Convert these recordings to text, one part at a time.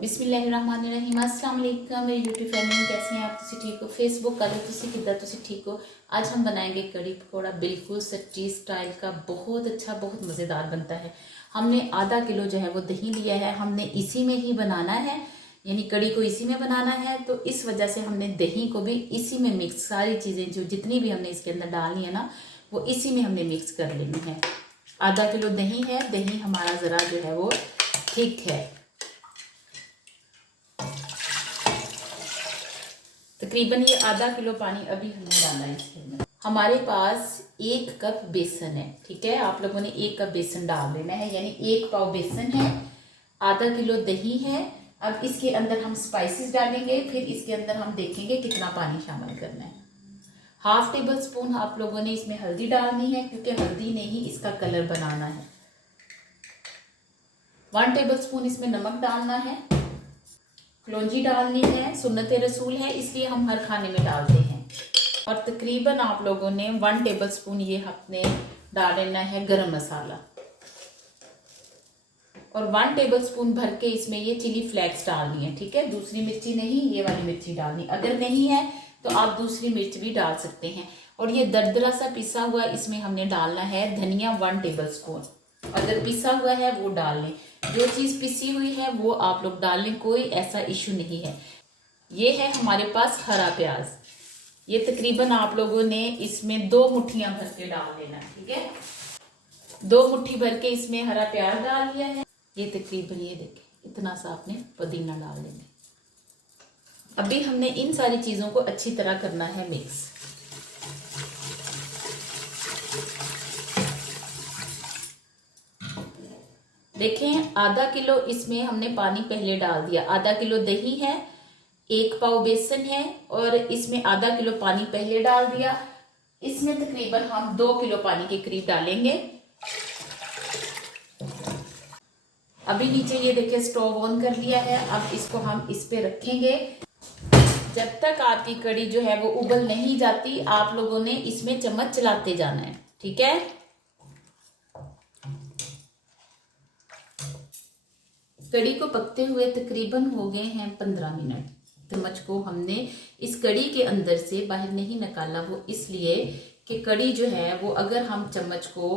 बिस्मिल्लाहिर्रहमानिर्रहीम। अस्सलाम वालेकुम मेरी यूट्यूब फैमिली, कैसे हैं आप? तुसी ठीक हो? फेसबुक वाले तुसी किदा तुसी ठीक हो? आज हम बनाएंगे कड़ी पकौड़ा, बिल्कुल सच्ची स्टाइल का, बहुत अच्छा, बहुत मज़ेदार बनता है। हमने आधा किलो जो है वो दही लिया है, हमने इसी में ही बनाना है, यानी कड़ी को इसी में बनाना है। तो इस वजह से हमने दही को भी इसी में मिक्स, सारी चीज़ें जो जितनी भी हमने इसके अंदर डालनी है ना, वो इसी में हमने मिक्स कर लेनी है। आधा किलो दही है, दही हमारा ज़रा जो है वो ठीक है। तकरीबन ये आधा किलो पानी अभी हमने डाला है इसके अंदर। हमारे पास 1 कप बेसन है, ठीक है। आप लोगों ने 1 कप बेसन डाल देना है, यानी 1 पाव बेसन है, आधा किलो दही है। अब इसके अंदर हम स्पाइसेस डालेंगे, फिर इसके अंदर हम देखेंगे कितना पानी शामिल करना है। 1/2 टेबल स्पून आप लोगों ने इसमें हल्दी डालनी है, क्योंकि हल्दी ने ही इसका कलर बनाना है। 1 टेबल स्पून इसमें नमक डालना है। कलौंजी डालनी है, सुन्नत रसूल है, इसलिए हम हर खाने में डालते हैं। और तकरीबन आप लोगों ने 1 टेबल स्पून ये अपने डाल देना है गरम मसाला, और 1 टेबल स्पून भर के इसमें ये चिली फ्लेक्स डालनी है, ठीक है। दूसरी मिर्ची नहीं, ये वाली मिर्ची डालनी। अगर नहीं है तो आप दूसरी मिर्च भी डाल सकते हैं। और ये दरदरा सा पिसा हुआ इसमें हमने डालना है धनिया 1 टेबल स्पून। अगर पिसा हुआ है वो डाल लें, जो चीज़ पिसी हुई है वो आप लोग डाल लें, कोई ऐसा इशू नहीं है। ये है हमारे पास हरा प्याज, ये तकरीबन आप लोगों ने इसमें 2 मुट्ठियां भर के डाल लेना, ठीक है। 2 मुट्ठी भर के इसमें हरा प्याज डाल दिया है। ये तकरीबन ये देखें इतना सा आपने पुदीना डाल लेना। अभी हमने इन सारी चीजों को अच्छी तरह करना है मिक्स। देखें आधा किलो इसमें हमने पानी पहले डाल दिया, आधा किलो दही है, 1 पाव बेसन है, और इसमें आधा किलो पानी पहले डाल दिया। इसमें तकरीबन हम 2 किलो पानी के करीब डालेंगे। अभी नीचे ये देखिए स्टोव ऑन कर लिया है। अब इसको हम इस पे रखेंगे। जब तक आपकी कड़ी जो है वो उबल नहीं जाती, आप लोगों ने इसमें चम्मच चलाते जाना है, ठीक है। कड़ी को पकते हुए तकरीबन हो गए हैं 15 मिनट। चम्मच को हमने इस कड़ी के अंदर से बाहर नहीं निकाला, वो इसलिए कि कड़ी जो है वो अगर हम चम्मच को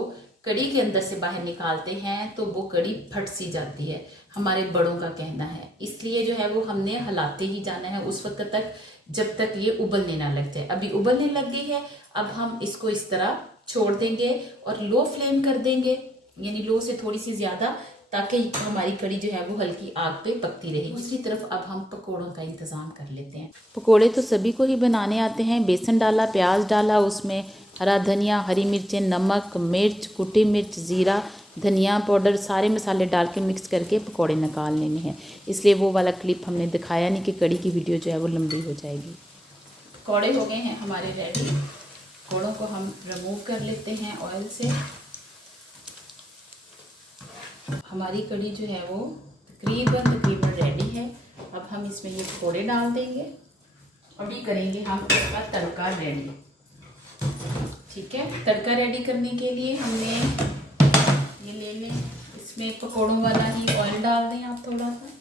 कड़ी के अंदर से बाहर निकालते हैं तो वो कड़ी फट सी जाती है, हमारे बड़ों का कहना है। इसलिए जो है वो हमने हिलाते ही जाना है उस वक्त तक जब तक ये उबलने ना लग जाए। अभी उबलने लग गई है, अब हम इसको इस तरह छोड़ देंगे और लो फ्लेम कर देंगे, यानी लो से थोड़ी सी ज्यादा, ताकि हमारी कड़ी जो है वो हल्की आग पे पकती रहे। दूसरी तरफ अब हम पकोड़ों का इंतज़ाम कर लेते हैं। पकोड़े तो सभी को ही बनाने आते हैं। बेसन डाला, प्याज डाला, उसमें हरा धनिया, हरी मिर्चें, नमक, मिर्च, कुटी मिर्च, ज़ीरा, धनिया पाउडर, सारे मसाले डाल के मिक्स करके पकोड़े निकाल लेने हैं। इसलिए वो वाला क्लिप हमने दिखाया नहीं कि कड़ी की वीडियो जो है वो लंबी हो जाएगी। पकोड़े हो गए हैं हमारे रेडी। पकोड़ों को हम रिमूव कर लेते हैं ऑयल से। हमारी कड़ी जो है वो तकरीबन रेडी है। अब हम इसमें ये पकौड़े डाल देंगे। अभी करेंगे हम इसका तड़का रेडी, ठीक है। तड़का रेडी करने के लिए हमने ये ले लें, इसमें पकौड़ों वाला ही ऑयल डाल दें आप थोड़ा सा,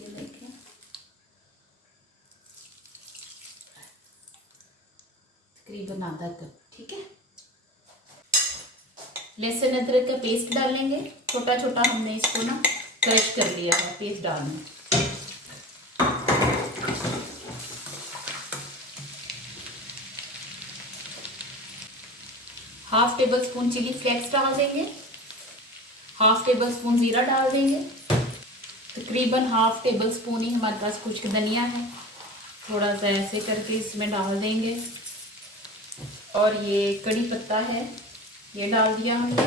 ये देखें। तकरीबन आधा कप, ठीक है। लहसुन अदरक का पेस्ट डालेंगे, छोटा छोटा हमने इसको ना क्रश कर लिया है, पेस्ट डालना। 1/2 टेबल स्पून चिली फ्लेक्स डाल देंगे, 1/2 टेबल स्पून जीरा डाल देंगे, तकरीबन 1/2 टेबल स्पून ही हमारे पास खुश्क धनिया है, थोड़ा सा ऐसे करके इसमें डाल देंगे। और ये कड़ी पत्ता है, ये डाल दिया हमने।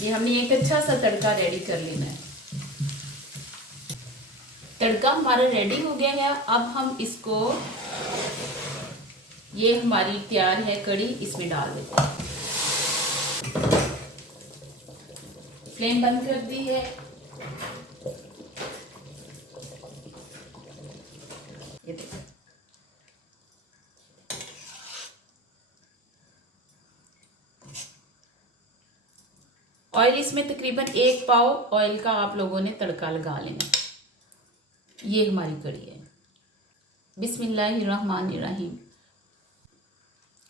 ये हमने एक अच्छा सा तड़का रेडी कर लेना है। तड़का हमारा रेडी हो गया है। अब हम इसको, ये हमारी तैयार है कड़ी, इसमें डाल देते हैं। फ्लेम बंद कर दी है। ये देखो ऑयल इसमें तकरीबन 1 पाव ऑयल का आप लोगों ने तड़का लगा लेना। ये हमारी कड़ी है। बिस्मिल्लाहिर्रहमानिर्रहीम।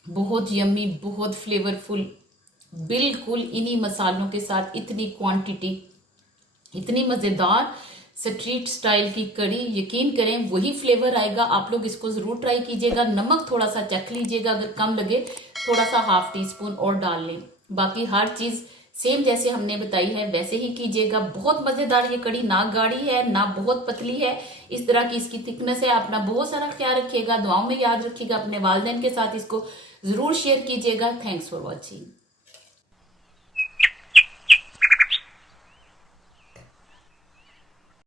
बहुत यम्मी, बहुत फ्लेवरफुल, बिल्कुल इन्हीं मसालों के साथ इतनी क्वांटिटी, इतनी मज़ेदार स्ट्रीट स्टाइल की कड़ी। यकीन करें वही फ्लेवर आएगा। आप लोग इसको ज़रूर ट्राई कीजिएगा। नमक थोड़ा सा चख लीजिएगा, अगर कम लगे थोड़ा सा ½ टीस्पून और डाल लें। बाकी हर चीज़ सेम जैसे हमने बताई है वैसे ही कीजिएगा। बहुत मज़ेदार ये कड़ी, ना गाढ़ी है ना बहुत पतली है, इस तरह की इसकी थिकनेस है। अपना बहुत सारा ख्याल रखिएगा, दुआओं में याद रखिएगा। अपने वालिदैन के साथ इसको ज़रूर शेयर कीजिएगा। Thanks for watching.